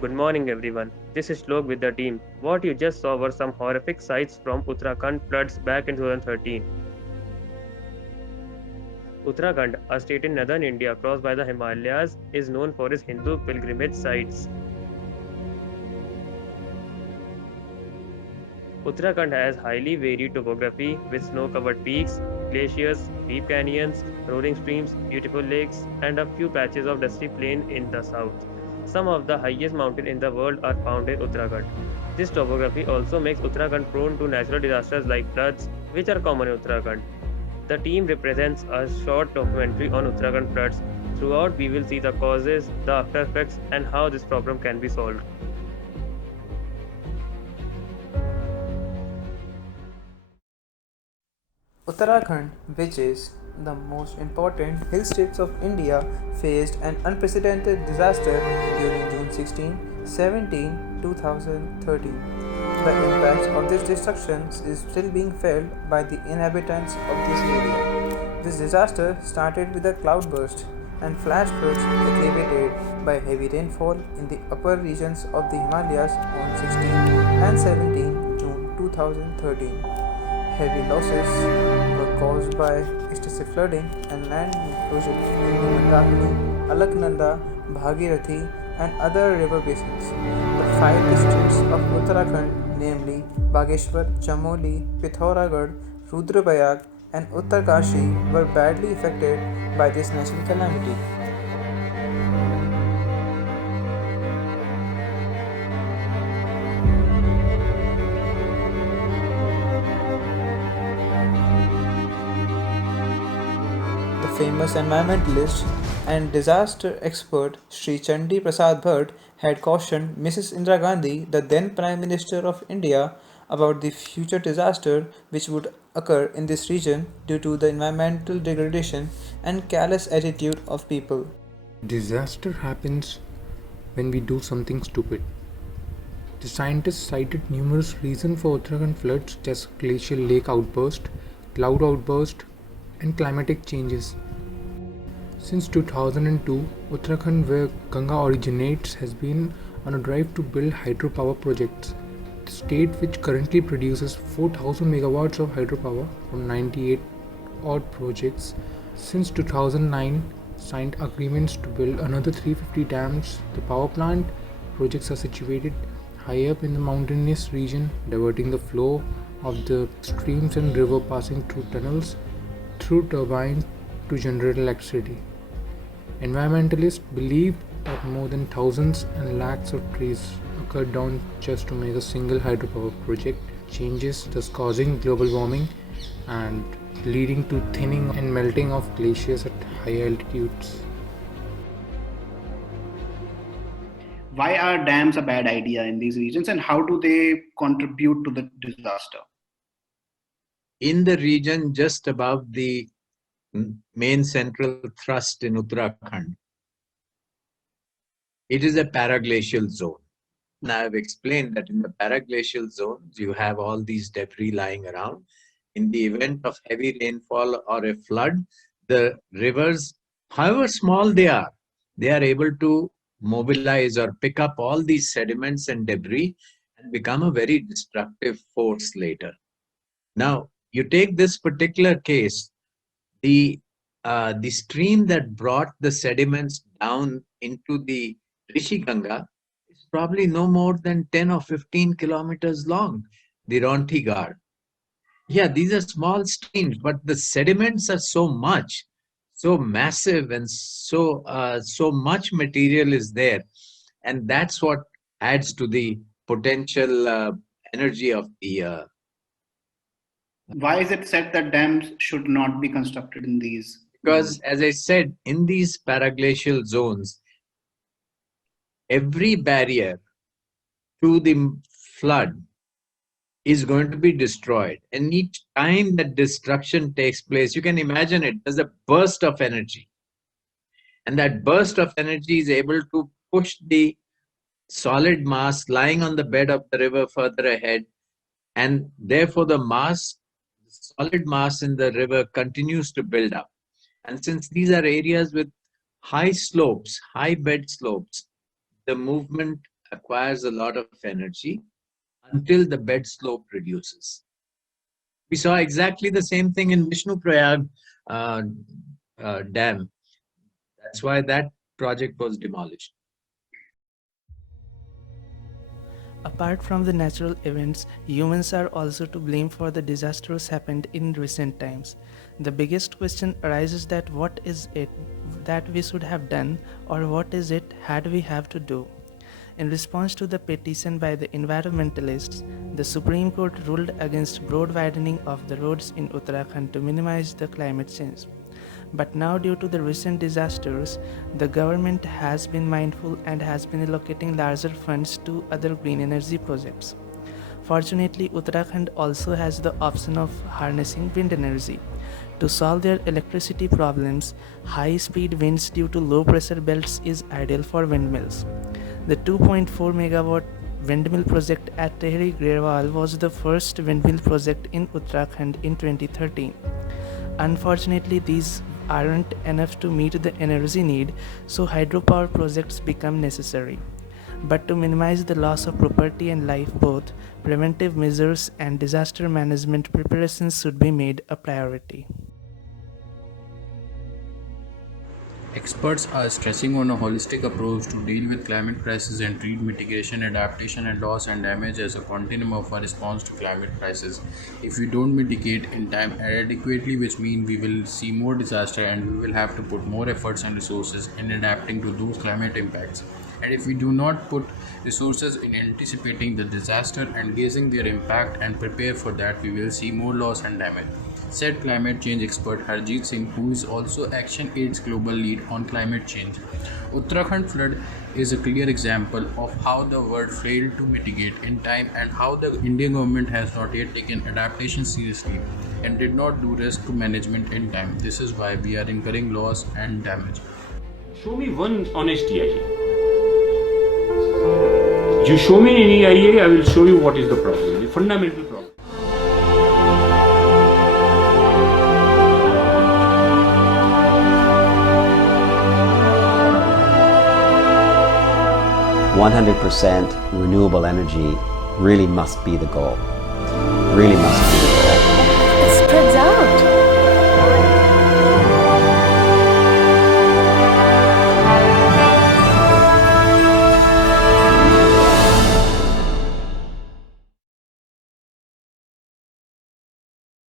Good morning, everyone. This is Shlok with the team. What you just saw were some horrific sights from Uttarakhand floods back in 2013. Uttarakhand, a state in northern India crossed by the Himalayas, is known for its Hindu pilgrimage sites. Uttarakhand has highly varied topography with snow covered peaks, glaciers, deep canyons, rolling streams, beautiful lakes, and a few patches of dusty plain in the south. Some of the highest mountains in the world are found in Uttarakhand. This topography also makes Uttarakhand prone to natural disasters like floods, which are common in Uttarakhand. The team represents a short documentary on Uttarakhand floods. Throughout, we will see the causes, the after effects, and how this problem can be solved. Uttarakhand, which is the most important hill states of India, faced an unprecedented disaster during June 16, 2013. The impact of this destruction is still being felt by the inhabitants of this area. This disaster started with a cloudburst and flash floods aggravated by heavy rainfall in the upper regions of the Himalayas on 16 and 17 June 2013. Heavy losses were caused by excessive flooding and land erosion in the Mandakini, Alaknanda, Bhagirathi, and other river basins. The five districts of Uttarakhand, namely Bageshwar, Chamoli, Pithoragarh, Rudraprayag, and Uttarkashi, were badly affected by this natural calamity. The famous environmentalist and disaster expert Sri Chandi Prasad Bhatt had cautioned Mrs. Indira Gandhi, the then Prime Minister of India, about the future disaster which would occur in this region due to the environmental degradation and careless attitude of people. Disaster happens when we do something stupid. The scientists cited numerous reasons for Uttarakhand floods such as glacial lake outburst, cloud outburst, and climatic changes. Since 2002, Uttarakhand, where Ganga originates, has been on a drive to build hydropower projects. The state, which currently produces 4,000 megawatts of hydropower from 98 odd projects, since 2009 signed agreements to build another 350 dams. The power plant projects are situated high up in the mountainous region, diverting the flow of the streams and river passing through tunnels through turbines to generate electricity. Environmentalists believe that more than thousands and lakhs of trees are cut down just to make a single hydropower project, changes thus causing global warming and leading to thinning and melting of glaciers at high altitudes. Why are dams a bad idea in these regions and how do they contribute to the disaster? In the region just above the main central thrust in Uttarakhand, it is a paraglacial zone. Now I've explained that in the paraglacial zones, you have all these debris lying around. In the event of heavy rainfall or a flood, the rivers, however small they are able to mobilize or pick up all these sediments and debris and become a very destructive force later. Now, you take this particular case, the stream that brought the sediments down into the Rishi Ganga is probably no more than 10 or 15 kilometers long, the Ronti Gard. Yeah, these are small streams, but the sediments are so much, so massive, and so much material is there, and that's what adds to the potential energy of the. Why is it said that dams should not be constructed in these? Because, as I said, in these paraglacial zones, every barrier to the flood is going to be destroyed. And each time that destruction takes place, you can imagine it, there's a burst of energy. And that burst of energy is able to push the solid mass lying on the bed of the river further ahead. And therefore, the solid mass in the river continues to build up. And since these are areas with high slopes, high bed slopes, the movement acquires a lot of energy until the bed slope reduces. We saw exactly the same thing in Vishnu Prayag Dam. That's why that project was demolished. Apart from the natural events, humans are also to blame for the disasters happened in recent times. The biggest question arises that what is it that we should have done, or what is it had we have to do? In response to the petition by the environmentalists, the Supreme Court ruled against broad widening of the roads in Uttarakhand to minimize the climate change. But now, due to the recent disasters, the government has been mindful and has been allocating larger funds to other green energy projects. Fortunately, Uttarakhand also has the option of harnessing wind energy. To solve their electricity problems, high-speed winds due to low-pressure belts is ideal for windmills. The 2.4 megawatt windmill project at Tehri Grewal was the first windmill project in Uttarakhand in 2013. Unfortunately, these aren't enough to meet the energy need, so hydropower projects become necessary. But to minimize the loss of property and life both, preventive measures and disaster management preparations should be made a priority. Experts are stressing on a holistic approach to deal with climate crisis and treat mitigation, adaptation, and loss and damage as a continuum of a response to climate crisis. If we don't mitigate in time adequately, which means we will see more disaster and we will have to put more efforts and resources in adapting to those climate impacts. And if we do not put resources in anticipating the disaster and gauging their impact and prepare for that, we will see more loss and damage, said climate change expert Harjeet Singh, who is also ActionAid's global lead on climate change. Uttarakhand flood is a clear example of how the world failed to mitigate in time and how the Indian government has not yet taken adaptation seriously and did not do risk management in time. This is why we are incurring loss and damage. Show me one honest EIA. You show me any EIA, I will show you what is the problem, the fundamental problem. %100% renewable energy really must be the goal. Really must be the goal.